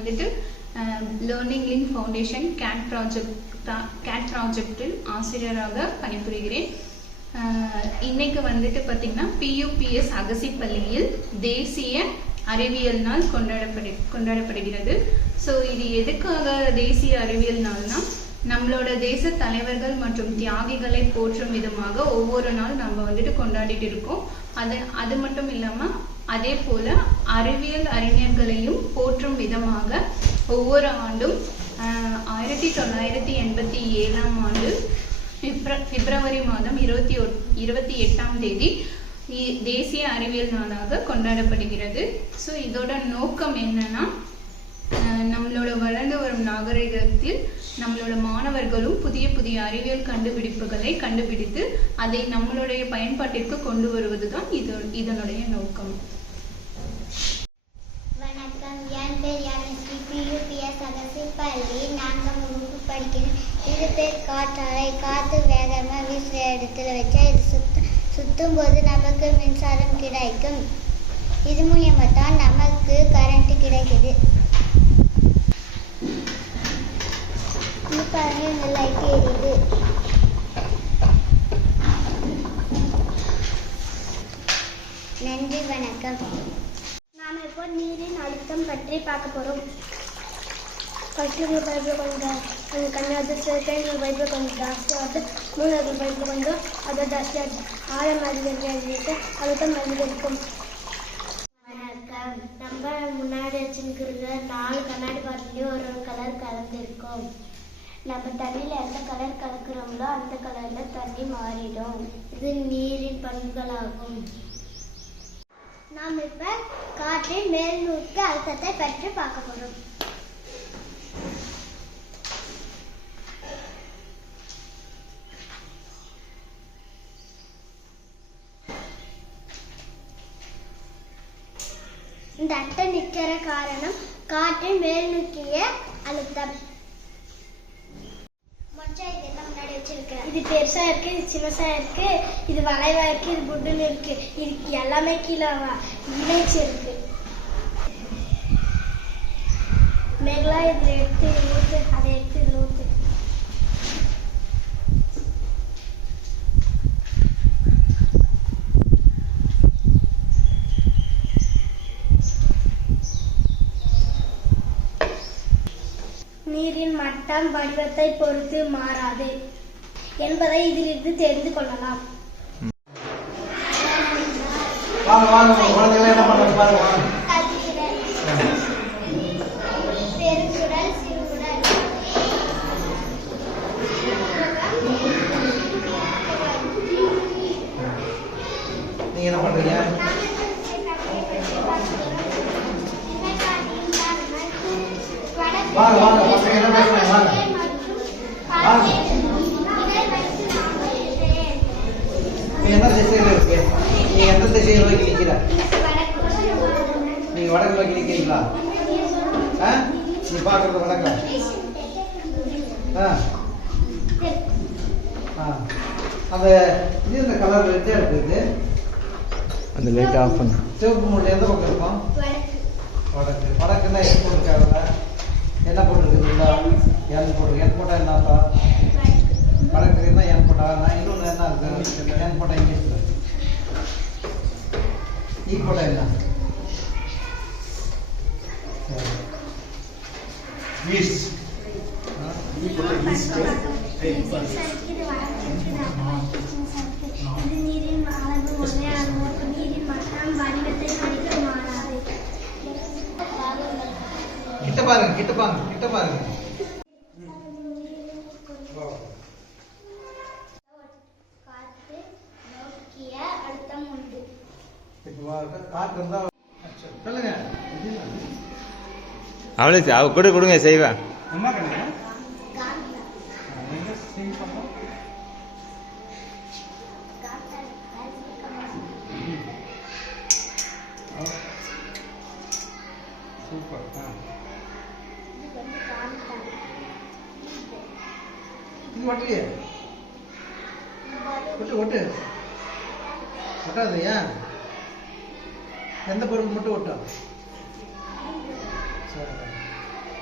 வந்துட்டு learning link foundation gate ப்ராஜெக்டில் ஆசிரியராக பணிபுரிகிறேன். இன்னைக்கு வந்துட்டு பார்த்திங்கன்னா PUPS அகசிப்பள்ளியில் தேசிய அறிவியல் நாள் கொண்டாடப்படுகிறது. ஸோ இது எதுக்காக தேசிய அறிவியல் நாள்னா, நம்மளோட தேச தலைவர்கள் மற்றும் தியாகிகளை போற்றும் விதமாக ஒவ்வொரு நாள் நம்ம வந்துட்டு கொண்டாடிட்டு இருக்கோம். அது மட்டும் இல்லாமல் அதே போல அறிவியல் அறிஞர்களையும் போற்றும் விதமாக ஒவ்வொரு ஆண்டும் 1987ஆம் ஆண்டு பிப்ரவரி மாதம் 28ஆம் தேதி தேசிய அறிவியல் நாளாக கொண்டாடப்படுகிறது. ஸோ இதோட நோக்கம் என்னன்னா, நம்மளோட வளர்ந்து வரும் நாகரிகத்தில் நம்மளோட மாணவர்களும் புதிய புதிய அறிவியல் கண்டுபிடிப்புகளை கண்டுபிடித்து அதை நம்மளுடைய பயன்பாட்டிற்கு கொண்டு வருவதுதான் இதனுடைய நோக்கம். வணக்கம், என் பேர் யானஸ்ரீ. PUPS அகசிப்பள்ளி 4ஆம் வகுப்பு படிக்கிறேன். இது பேர் காற்றாலை. காற்று வேகமாக வீசுற இடத்துல வச்சா இது சுத்தும் போது நமக்கு மின்சாரம் கிடைக்கும். இது மூலியமா தான் நமக்கு கரண்ட் கிடைக்குது. பாருங்க, இந்த லைட் எரியுது. நன்றி, வணக்கம். நாம் இப்போ நீரின் அழுத்தம் பற்றி பார்க்க போகிறோம். ஃபஸ்ட்டு பைப்பில் கொஞ்சம் கம்மியாக, செகண்ட் பைப்பில் கொஞ்சம் ஜாஸ்தியாக, மூணாவது பைப்பில் கொஞ்சம் அதை ஜாஸ்தியாக, ஆழம் அதிகரிக்க அழுத்தம் அதிகரிக்கும். வணக்கம். நம்ம முன்னாடி வச்சுருக்கிற 4 கண்ணாடி பாட்டிலையும் ஒரு கலர் கலந்துருக்கும். நம்ம தண்ணியில் எந்த கலர் கலக்கிறோங்களோ அந்த கலரில் தண்ணி மாறிடும். இது நீரின் பண்புகளாகும். நாம் இப்போ காற்றின் மேல்நோக்கு அழுத்தத்தை பற்றி பார்க்க போகிறோம். இந்த அட்டை நிற்கிற காரணம் காற்றின் மேல்நோக்கிய அழுத்தம். இது பெருசா இருக்கு, இது சின்னசா இருக்கு, இது வளைவா இருக்கு, இது புட்டுன்னு இருக்கு, இது எல்லாமே கீழே இணைச்சு இருக்கு. மேகலா இதுல எடுத்து ஊத்து, அதை எடுத்து இதுல ஊத்து. நீரின் மட்டம் வடிவத்தை பொறுத்து மாறாது என்பதை இதிலிருந்து தெரிந்து கொள்ளலாம். பெருங்குடல், சிறுகுடல். நீங்க என்ன பண்றீங்க? வாங்க வாங்க, பசங்க என்ன பேசுறாங்க? வாங்க வாங்க. நீ என்ன திசையில இருக்கு? நீ எந்த திசையை நோக்கி நிக்கிற? நீங்க வடக்கு நோக்கி நிக்கிறீங்களா? நீ பாக்குறது வடக்கா? அந்த இது இந்த கலர் ரெட்டா இருக்குது. அந்த லைட் ஆஃப் பண்ணு. சிவப்பு மூட்டை எந்த பக்கம் இருக்கும்? வடக்கு. வடக்குன்னா எது போட்டுருக்காங்க? என்ன போட்டுருக்குங்களா? என் போட்டு என் போட்டா என்னப்பா? வடக்கு என்ன என் போட்டா? இன்னொன்று என்ன இருக்கு? என் போட்டா இங்கிலீஷ்ல ஈ போட்டா என்ன? ஈஸ்ட். ஈ போட்டா ஈஸ்ட். நீரின் அளவு ஒரே அளவு, நீரின் மட்டம் வடிவத்தை படிக்க மாறாது. கிட்ட பாருங்க, கிட்ட பாருங்க, கிட்ட பாருங்க. காற்று நோக்கிய அழுத்தம் உண்டு. இப்போ காற்று இருந்தா சொல்லுங்க. அவளே அவ கொடுங்க செய்வா. என்ன பண்ணுங்க? சூப்பர். இது ஒட்டலையே. ஒட்டு ஒட்டாது. ஏன்? எந்த பொருள் மட்டும் ஒட்டும்? சரி.